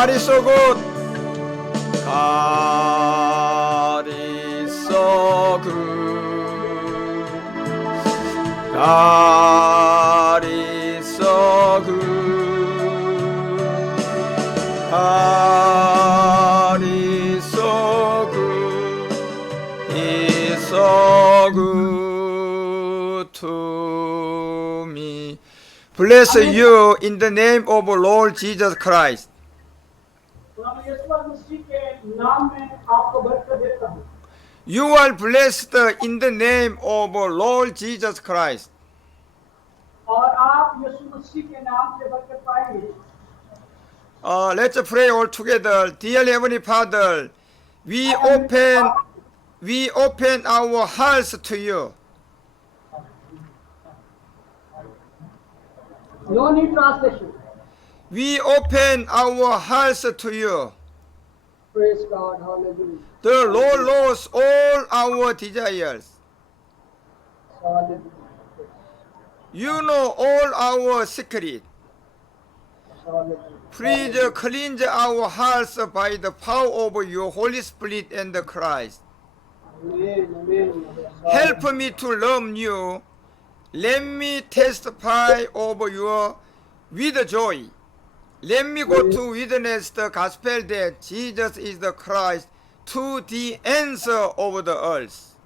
God is so good. God is so good. God is so good. God is so good. He's so good to me. Bless you in the name of Lord Jesus Christ. You are blessed in the name of Lord Jesus Christ. Let's pray all together. Dear Heavenly Father, we open our hearts to you. No need translation. We open our hearts to you. Praise God. Hallelujah. The Lord knows all our desires. Hallelujah. You know all our secrets. Hallelujah. Please cleanse our hearts by the power of your Holy Spirit and Christ. Amen. Amen. Help me to love you. Let me testify of you with joy. Let me go to witness the gospel that Jesus is the Christ to the ends of the earth.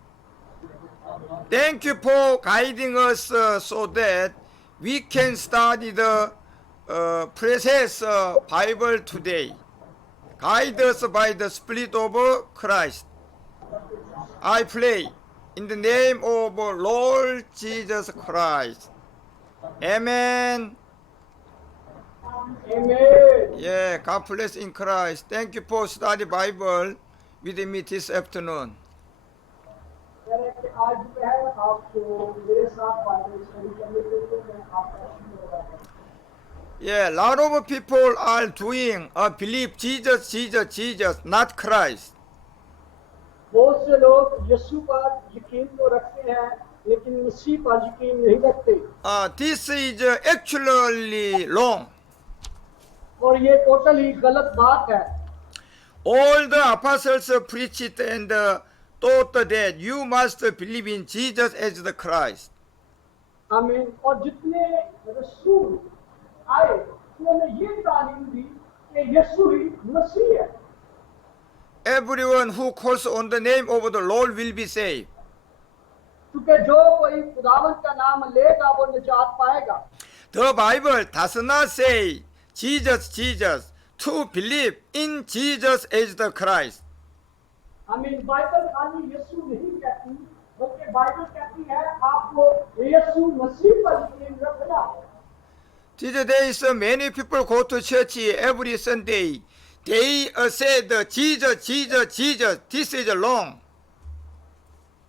Thank you for guiding us so that we can study the precious Bible today. Guide us by the Spirit of Christ. I pray in the name of Lord Jesus Christ. Amen. Amen. Yeah, God bless in Christ. Thank you for study Bible with me this afternoon. आज जो है आपको मेरे साथ Bible study करने के लिए मैं आपका शुक्रिया अदा करता हूं। Yeah, a lot of people are doing believe Jesus, Jesus, Jesus, not Christ. बहुत से लोग यीशु पर यकीन तो रखते हैं लेकिन मसीह पर यकीन नहीं रखते This is actually wrong. और ये टोटल ही गलत बात है All the apostles preached and taught that you must believe in Jesus as the Christ. आमीन और जितने रसूल आए उन्होंने ये तालीम दी कि यीशु ही मसीह है Everyone who calls on the name of the Lord will be saved. क्योंकि जो कोई खुदावंद का नाम लेगा वो निजात पाएगा The Bible does not say Jesus, Jesus, to believe in Jesus as the Christ. आमीन बाइबल खाली यीशु नहीं कहती बल्कि बाइबल कहती है आपको यीशु मसीह पर यकीन रखना है These days, many people go to church every Sunday. They said, Jesus, Jesus, Jesus. This is wrong.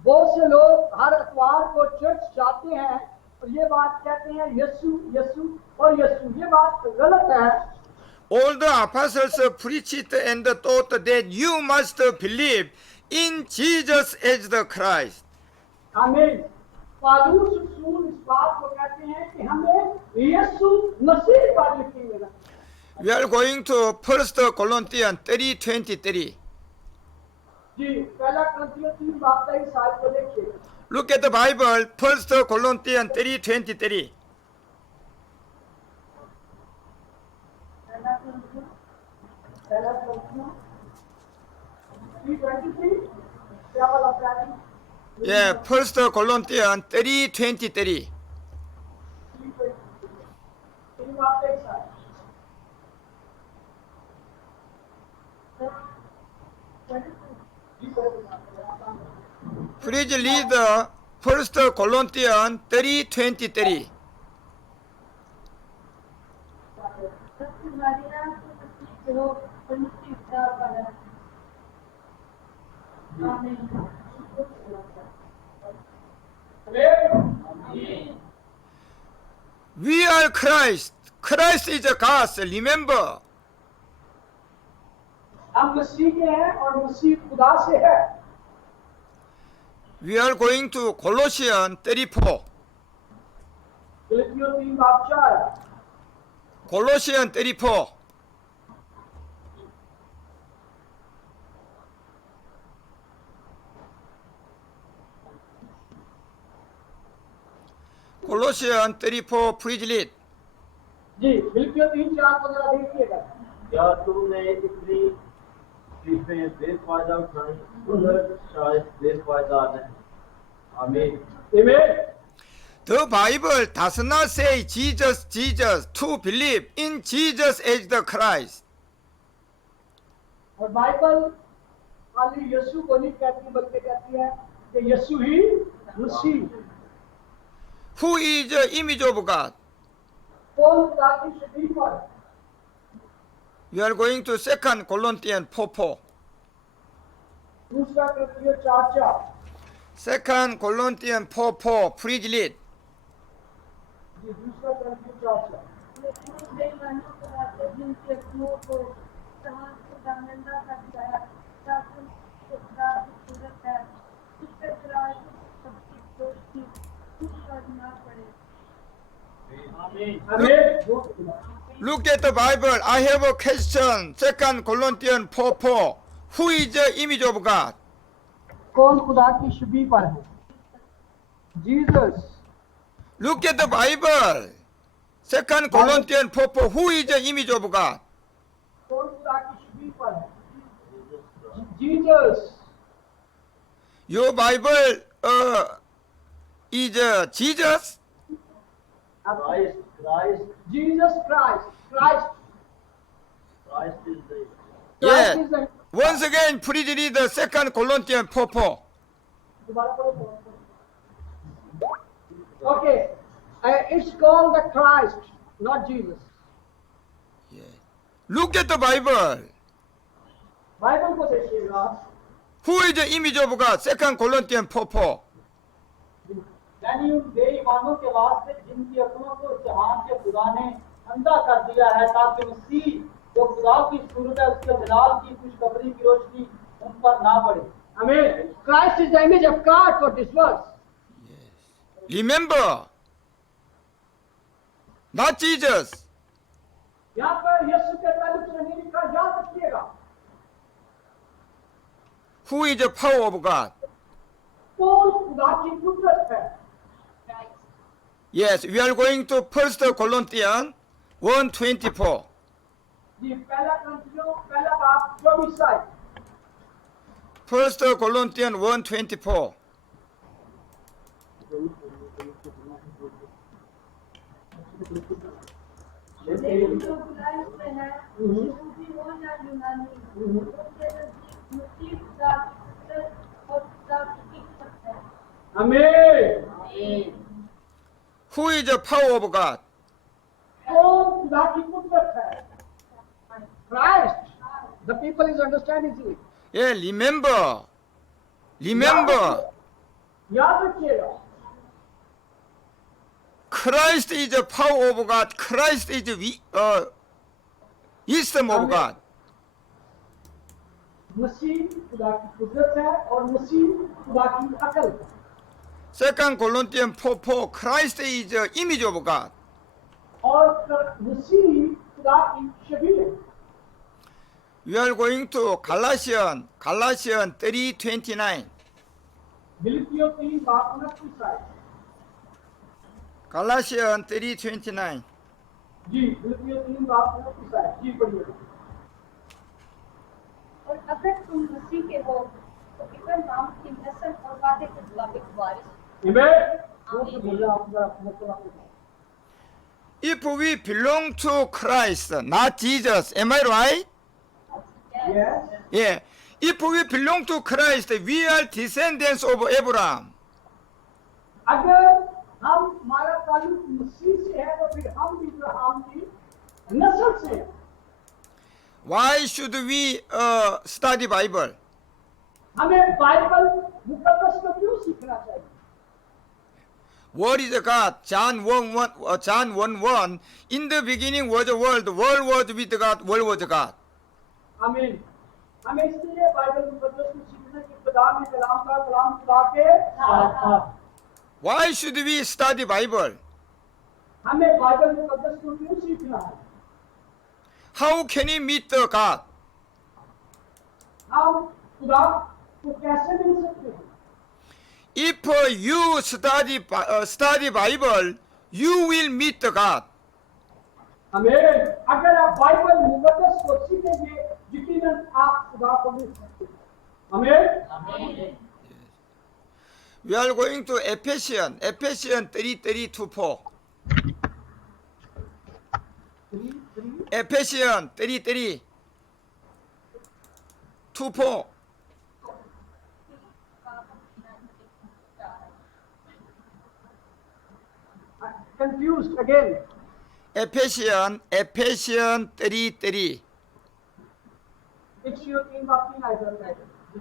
बहुत से लोग हर इतवार को चर्च जाते हैं और ये बात कहते हैं यीशु यीशु और यीशु ये बात गलत है All the apostles preached and taught that you must believe in Jesus as the Christ. आमीन पालूस रसूल इस बात को कहते हैं कि हमें यीशु मसीह पर यकीन रखना We are going to 1 Corinthians 3:23. जी पहला कुरिन्थियों 3:23 को देखिए Look at the Bible, 1 Corinthians 3:23. पहला कुरिन्थियों 3:23 क्या वाला प्राचीन Yeah, 1 Corinthians 3:23. 3:23 Please read 1 Corinthians 3:23. We are Christ. Christ is God. Remember. हम मसीह के हैं और मसीह खुदा से है We are going to Colossians 34. फिलिपियों 3:4 Colossians 34. Colossians 34, please read. जी फिलिपियों 3:4 को जरा देखिएगा। क्या तुमने इतनी चीजें बेफायदा उठाई उधर शायद बेफायदा नहीं। आमीन। आमीन। The Bible does not say Jesus, Jesus to believe in Jesus as the Christ. और बाइबल खाली यीशु को नहीं कहती बल्कि कहती है कि यीशु ही मसीह Who is the image of God? कौन खुदा की शबीह पर। We are going to 2 Corinthians 4:4. दूसरा कृत्य 4:4। 2 Corinthians 4:4, please read. जी दूसरा कृत्य 4:4। Look at the Bible. I have a question. 2 Corinthians 4:4. Who is the image of God? कौन खुदा की शबीह पर है? Jesus. Look at the Bible. 2 Corinthians 4:4. Who is the image of God? कौन खुदा की शबीह पर है? Jesus. Your Bible is Jesus? Christ Jesus Christ. Christ. Christ is the Yes. Christ is the- Once again, please read the 2 Corinthians 4:4. दोबारा पढ़ो। Okay, it's called the Christ, not Jesus. Look at the Bible. Bible को देखिएगा। Who is the image of God? 2 Corinthians 4:4. यानी उन बेईमानों के वास्ते जिनकी अक्लों को जहां के खुदा ने अंधा कर दिया है ताकि मसीह जो खुदा की सूरत है उसके जलाल की खुशखबरी की रोशनी उन पर ना पड़े। Amen. Christ is the image of God for this verse. Remember, not Jesus. यहाँ पर यीशु के ताल्लुक से नहीं लिखा, याद रखिएगा। Who is the power of God? कौन खुदा की कुदरत है? Yes, we are going to 1 Corinthians 1:24. जी पहला ग्रंथियों पहला बाब 24 आयत। 1 Corinthians 1:24. आमीन। Who is the power of God? कौन खुदा की कुदरत है? Christ. The people is understanding it. Yeah, remember. याद रखिएगा। Christ is the power of God. Christ is the wisdom of God. मसीह खुदा की कुदरत है और मसीह खुदा की अकल है। 2 Corinthians 4:4. Christ is the image of God. और मसीह खुदा की शबीह है। We are going to Galatians 3:29. फिलिपियों 3 बाब 29 आयत। Galatians 3:29. जी फिलिपियों 3 बाब 29 आयत। जी पढ़िए। और अगर तुम मसीह के हो तो इब्राहिम नाम की नस्ल और वादे के मुताबिक वारिस। आमीन। बहुत बढ़िया आपका If we belong to Christ, not Jesus, am I right? Yes. Yeah. If we belong to Christ, we are descendants of Abraham. अगर हम हमारा ताल्लुक मसीह से है तो फिर हम इब्राहिम की नस्ल से हैं। Why should we study Bible? हमें बाइबल मुकद्दस को क्यों सीखना चाहिए? What is God? John 1:1. In the beginning was the world was with God, world was God. आमीन। हमें इसलिए बाइबल मुकद्दस को सीखने की खुदा में कलाम का कलाम खुदा के साथ था। Why should we study Bible? हमें बाइबल मुकद्दस को क्यों सीखना है? How can we meet the God? हम खुदा को कैसे मिल सकते हैं? If you study Bible, you will meet the God. आमीन। अगर आप बाइबल मुकद्दस को सीखेंगे यकीनन आप खुदा को मिल सकते हैं। आमीन। We are going to Ephesians 3:3-4. Ephesians 3:3-4. Confused again. Ephesians 3:3. It's your in Baptist Bible.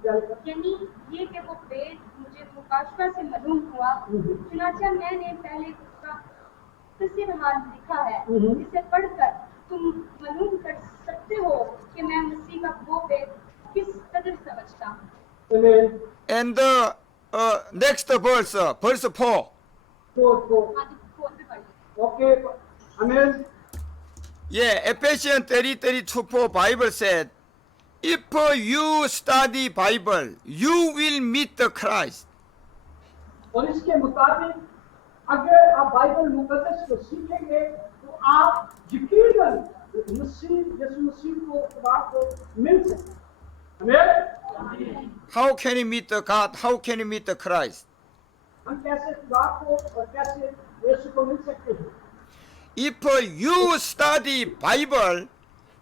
यानी ये कि वो वेद मुझे मुकाशवा से मालूम हुआ, चुनाचा मैंने पहले उसका तस्वीर हाल लिखा है। इसे पढ़कर तुम मालूम कर सकते हो कि मैं मसीह का वो वेद किस कदर समझता हूँ। Amen. And the next verse 4. Okay. Amen. Yeah, Ephesians 3:3-4 Bible said, if you study Bible, you will meet the Christ. और इसके मुताबिक अगर आप बाइबल मुकद्दस को सीखेंगे तो आप यकीनन यीशु मसीह को खुदा को मिल सकते हैं। आमीन। How can you meet the God? How can you meet the Christ? हम कैसे खुदा को और कैसे यीशु को मिल सकते हैं? If you study Bible,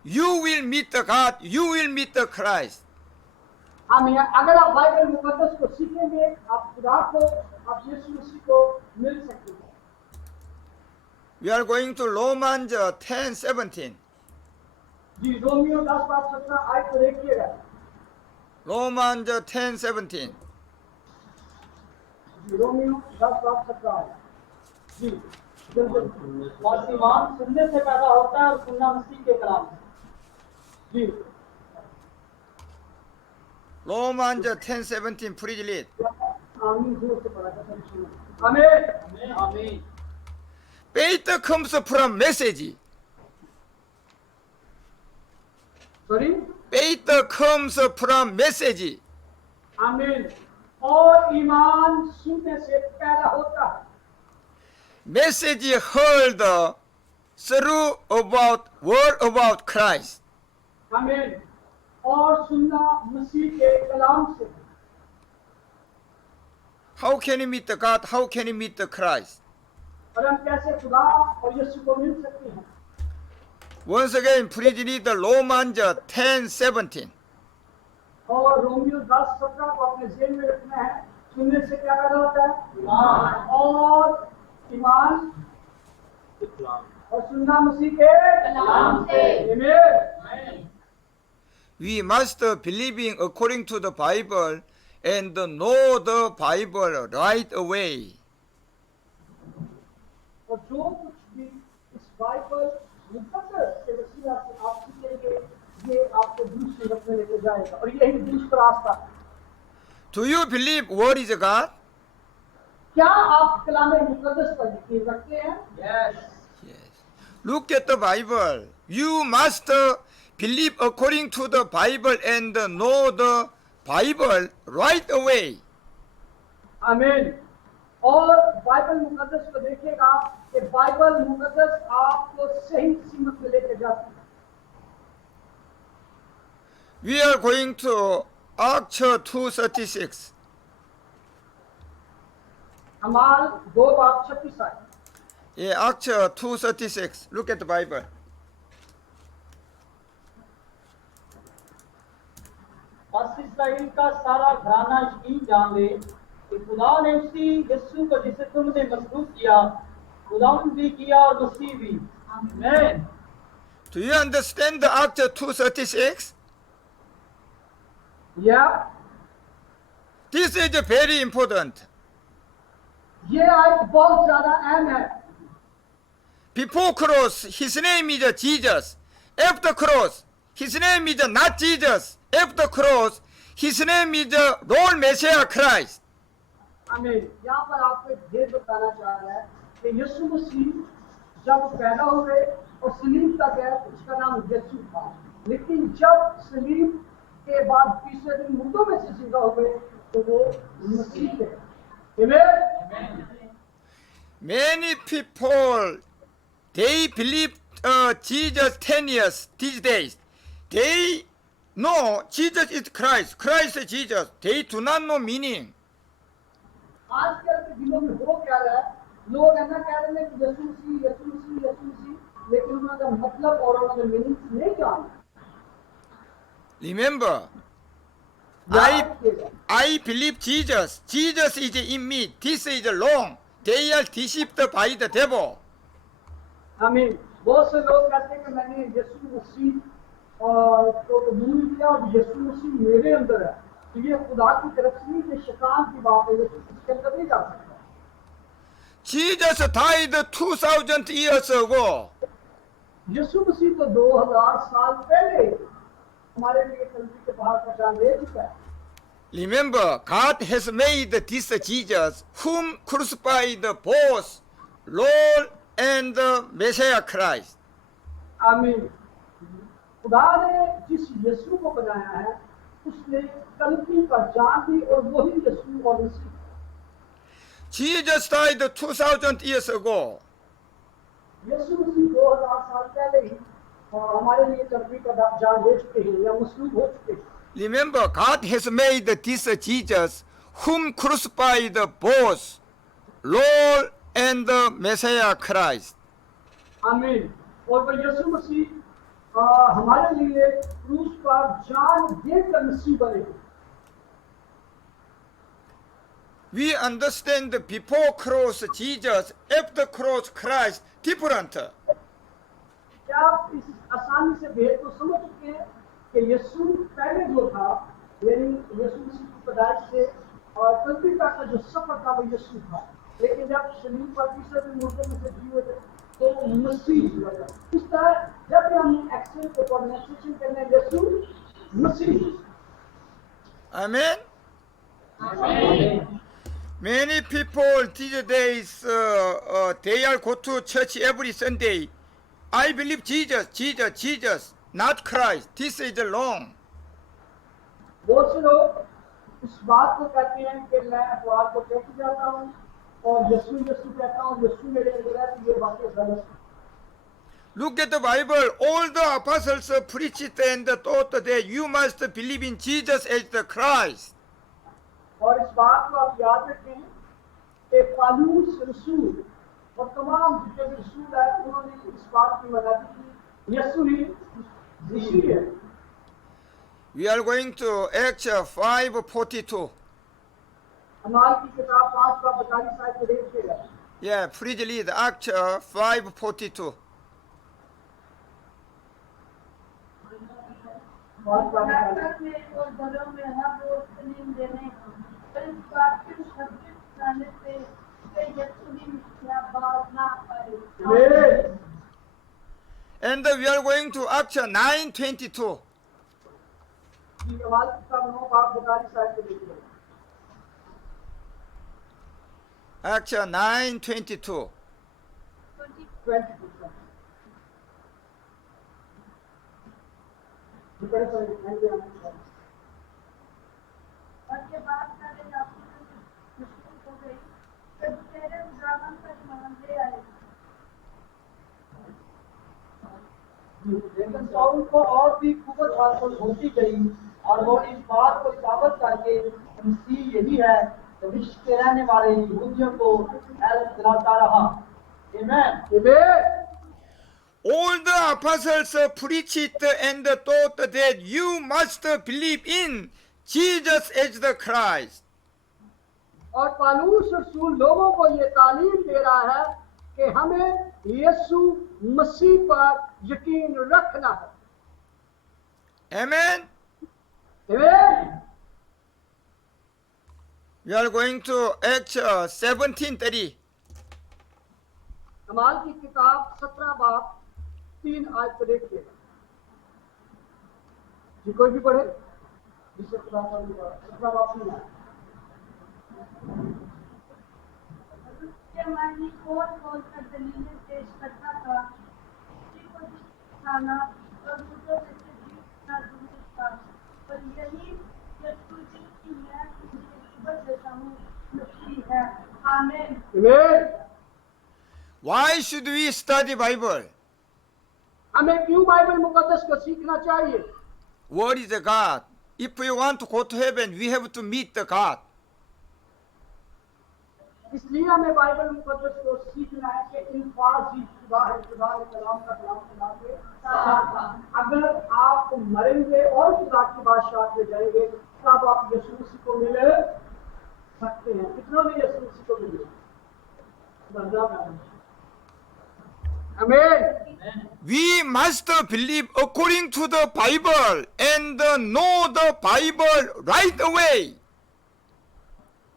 you will meet the God, you will meet the Christ. आमीन। अगर आप बाइबल मुकद्दस को सीखेंगे आप खुदा को आप यीशु मसीह को मिल सकते हैं। We are going to Romans 10:17. जी रोमियो 10:17 आयत को देखिएगा। Romans 10:17. जी रोमियो 10:17 जी जल्दी। और ईमान सुनने से पैदा होता है और सुनना मसीह के कलाम से। जी Romans 10:17. Please read. आमीन। जोर से पढ़ा कर सुनो। आमीन। आमीन। Faith comes from message. Sorry. Faith comes from message. आमीन। और ईमान सुनने से पैदा होता है। Message heard through about word about Christ. आमीन। और सुनना मसीह के कलाम से। How can you meet the God? How can you meet the Christ? और हम कैसे खुदा और यीशु को मिल सकते हैं? Once again, please read the Romans 10:17. और रोमियो 10:17 को अपने जेल में रखना है। सुनने से क्या पैदा होता है? ईमान। और ईमान और सुनना मसीह के कलाम से। आमीन। We must believing according to the Bible and know the Bible right away. और जो कुछ भी इस बाइबल मुकद्दस के वसीला से आप सीखेंगे ये आपको दूसरी तरफ में लेके जाएगा और यही दूसरा रास्ता है। Do you believe what is God? क्या आप कलाम मुकद्दस पर यकीन रखते हैं? Yes. Yes. Look at the Bible. You must believe according to the Bible and know the Bible right away. आमीन। और बाइबल मुकद्दस को देखिएगा कि बाइबल मुकद्दस आपको सही सीमत में लेके जाती है। We are going to Acts 2:36. अमाल 2:36 आए। Yeah, Acts 2:36. Look at the Bible. बस इसराइल का सारा घराना यकीन जान ले कि खुदा ने उसी यीशु को जिसे तुमने मसलूब किया खुदा भी किया और मसीह भी। आमीन। Do you understand the Acts 2:36? या This is very important. ये आयत बहुत ज्यादा अहम है। Before cross, his name is Jesus. After cross, his name is not Jesus. After cross, his name is Lord Messiah Christ. आमीन। यहाँ पर आपको एक भेद बताना चाह रहा है कि यीशु मसीह जब पैदा हुए और सलीम तक गए उसका नाम यीशु था, लेकिन जब सलीम के बाद तीसरे दिन मुर्दों में से जिंदा हुए तो वो मसीह थे। आमीन। Many people they believe Jesus 10 years these days. They know Jesus is Christ. Christ is Jesus. They do not know meaning. आजकल के दिनों में हो क्या रहा है, लोग ऐसा कह रहे हैं कि यीशु मसीह यीशु मसीह यीशु मसीह, लेकिन उनका मतलब और उनका मीनिंग नहीं जानते। Remember, याद कीजिएगा, I believe Jesus. Jesus is in me. This is wrong. They are deceived by the devil. आमीन। बहुत से लोग कहते हैं कि मैंने यीशु मसीह को कबूल किया और यीशु मसीह मेरे अंदर है, तो ये खुदा की तरफ से नहीं, ये शैतान की बात है, ये इसके अंदर नहीं जा सकता। Jesus died 2000 years ago. यीशु मसीह तो 2000 साल पहले हमारे लिए कल्वी के पहाड़ पर जान दे चुका है। Remember, God has made this Jesus, whom crucified both Lord and the Messiah Christ. आमीन। खुदा ने जिस यीशु को बनाया है, उसने कल्वी पर जान दी और वही यीशु और मसीह। Jesus died 2000 years ago. यीशु मसीह 2000 साल पहले ही हमारे लिए कल्वी पर जान दे चुके हैं या मसलूब हो चुके हैं। Remember, God has made this Jesus, whom crucified both Lord and the Messiah Christ. आमीन। और वह यीशु मसीह हमारे लिए क्रूस पर जान देकर मसीह बने। We understand before cross Jesus, after cross Christ, different. क्या आप इस आसानी से भेद को समझ चुके हैं कि यीशु पहले जो था, यानी यीशु मसीह की पैदाइश से और कल्वी तक का जो सफर था वो यीशु था, लेकिन जब शरीर पर तीसरे दिन मुर्दों में से जी हुए थे तो मसीह हुआ था। इस तरह जब भी हम एक्सेंट को प्रोनाउंसिएशन करने यीशु मसीह। Amen. Many people these days, they are go to church every Sunday. I believe Jesus, Jesus, Jesus, not Christ. This is wrong. बहुत से लोग इस बात को कहते हैं कि मैं अखबार को कहते जाता हूँ और यीशु यीशु कहता हूँ, यीशु मेरे अंदर है, तो ये बातें गलत हैं। Look at the Bible. All the apostles preached and taught that you must believe in Jesus as the Christ. और इस बात को आप याद रखें कि पालूस रसूल और तमाम जितने भी रसूल हैं, उन्होंने इस बात की वजाहत की यीशु ही मसीह है। We are going to Acts 5:42. अमाल की किताब 5:42 को देखिएगा। Yeah, please read Acts 5:42. नाटक में और घरों में हर रोज तालीम देने और इस बात के मुताबिक जाने से वे यीशु की मिथ्या बात ना पाए। And we are going to Acts 9:22. अमाल की किताब 9:42 को देखिएगा। Acts 9:22. 22 और के बाद सारे जाति मुश्किल हो गई जब तेरे उजागर तक मंदिर आए। लेकिन शाऊल को और भी कुवत हासिल होती गई और वो इस बात को साबित करके मसीह यही है तो विश्व के रहने वाले यहूदियों को हैरत दिलाता रहा। आमीन। All the apostles preached and taught that you must believe in Jesus as the Christ. और पालूस रसूल लोगों को ये तालीम दे रहा है कि हमें यीशु मसीह पर यकीन रखना है। Amen. आमीन। We are going to Acts 17:30. अमाल की किताब 17:3 को देखिएगा। जी कोई भी पढ़े जिसे खुदा का 17:3 हमारी खोल खोल कर दलीलें पेश करता था कि को खाना और मुद्दों में से जीतना दूर था और यही यीशु जिसकी मैं तुझे खबर देता हूँ मसीह है। आमीन। आमीन। Why should we study Bible? हमें क्यों बाइबल मुकद्दस को सीखना चाहिए? What is the God? If we want to go to heaven, we have to meet the God. इसलिए हमें बाइबल मुकद्दस को सीखना है कि इंफाज ही खुदा है, खुदा ने कलाम का कलाम खुदा के साथ। अगर आप मरेंगे और खुदा की बादशाह में जाएंगे तब आप यीशु मसीह को मिल सकते हैं। कितनों ने यीशु मसीह को मिले? आमीन। We must believe according to the Bible and know the Bible right away.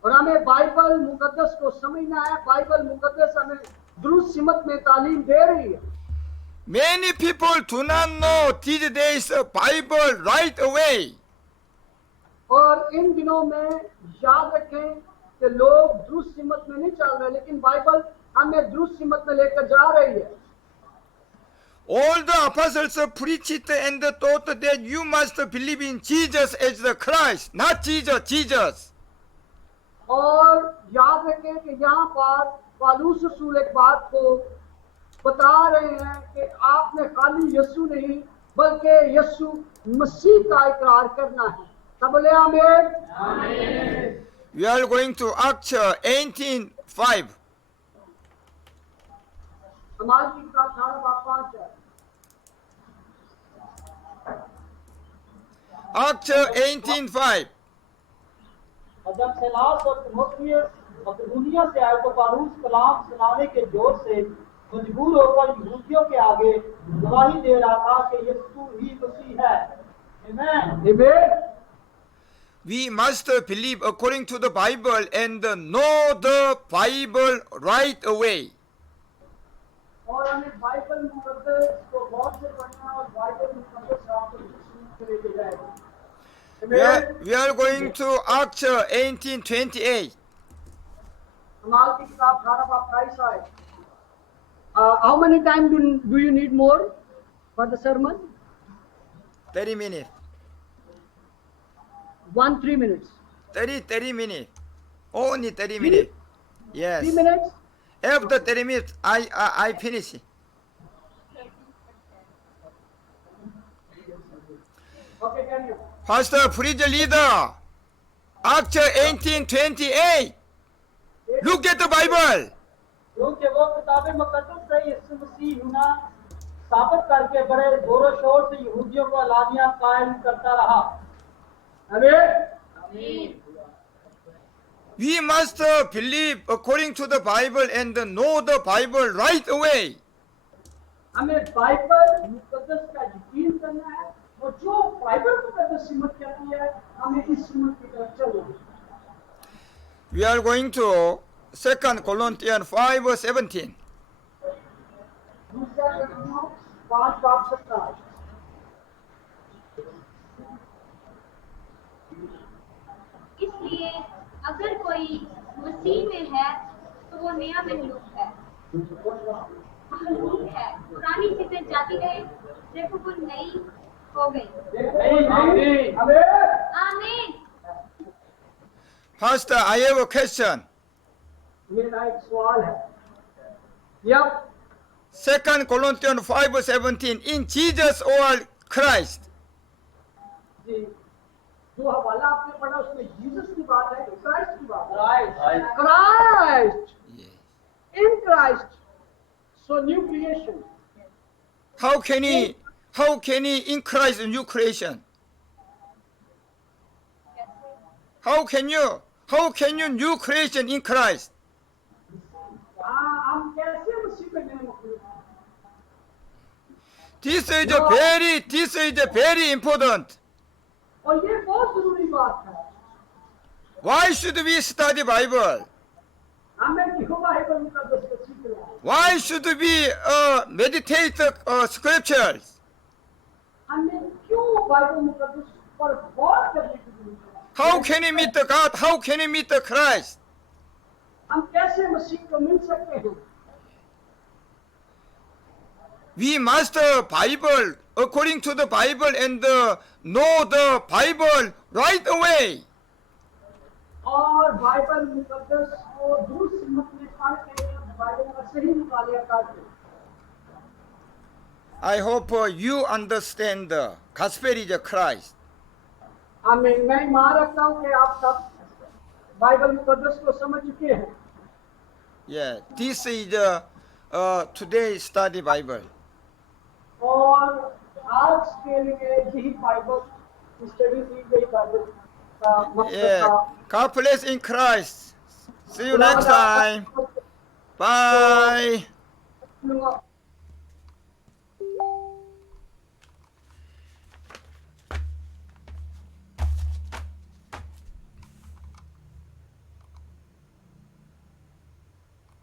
और हमें बाइबल मुकद्दस को समझना है। बाइबल मुकद्दस हमें दुरुस्त सिमत में तालीम दे रही है। Many people do not know these days the Bible right away. और इन दिनों में याद रखें कि लोग दुरुस्त सिमत में नहीं चल रहे, लेकिन बाइबल हमें दुरुस्त सिमत में लेकर जा रही है। All the apostles preached and taught that you must believe in Jesus as the Christ, not Jesus, Jesus. और याद रखें कि यहाँ पर पौलुस रसूल एक बात को बता रहे हैं कि आपने खाली यीशु नहीं बल्कि यीशु मसीह का इकरार करना है। सब बोले आमीन। We are going to Acts 18:5. हमारी किताब 18:5 है। Acts 18:5. और जब सेलास और तीमुथियुस मकदूनिया से आए तो पौलुस कलाम सुनाने के जोर से मजबूर होकर यहूदियों के आगे गवाही दे रहा था कि यीशु ही मसीह है। आमीन। आमीन। We must believe according to the Bible and know the Bible right away. और हमें बाइबल मुकद्दस को गौर से पढ़ना और बाइबल मुकद्दस आपको सुन लेके जाएगा। We are going to Acts 18:28. हमाल की किताब 18:28 है। How many time do you need more for the sermon? 30 minutes. 3 minutes. 30 minutes. Only 30 minutes. Yes. 3 minutes. After 30 minutes, I finish. Okay, can you? Pastor, preach the leader. Acts 18:28. Look at the Bible. क्योंकि वो किताबें मुकद्दस से यीशु मसीह होना साबित करके बड़े जोरों शोर से यहूदियों को अलानिया कायम करता रहा। आमीन। We must believe according to the Bible and know the Bible right away. हमें बाइबल मुकद्दस का यकीन करना है और जो बाइबल मुकद्दस सिमत कहती है हमें इस सिमत की तरफ चलना है। We are going to 2 Corinthians 5:17. दूसरा करना 5:27। इसलिए अगर कोई मसीह में है तो वो नया महलूक है। महलूक है, पुरानी चीजें जाती गई, देखो वो नई हो गई। आमीन। आमीन। Pastor, I have a question. मेरा एक सवाल है। Yup 2 Corinthians 5:17. In Jesus or Christ? जी, जो हवाला आपने पढ़ा उसमें जीसस की बात है कि क्राइस्ट की बात है? Christ. In Christ. So new creation. How can he in Christ a new creation? How can you new creation in Christ? हम कैसे मसीह में नए मखलूक हैं? This is a very important. और ये बहुत जरूरी बात है। Why should we study Bible? हमें क्यों बाइबल मुकद्दस को सीखना है? Why should we meditate scriptures? हमें क्यों बाइबल मुकद्दस पर गौर करने की जरूरत है? How can we meet the God? How can we meet the Christ? हम कैसे मसीह को मिल सकते हैं? We must Bible according to the Bible and know the Bible right away. और बाइबल मुकद्दस को दुरुस्त सिमत में पढ़ के बाइबल का सही मुतालिया करते। I hope you understand the gospel is Christ. आमीन। मैं ईमान रखता हूँ कि आप सब बाइबल मुकद्दस को समझ चुके हैं। Yeah, this is today's study Bible. और आज के लिए यही बाइबल स्टडी की गई बाइबल का मकसद Yeah, था। God bless in Christ. See you next time. Bye. खुदावंद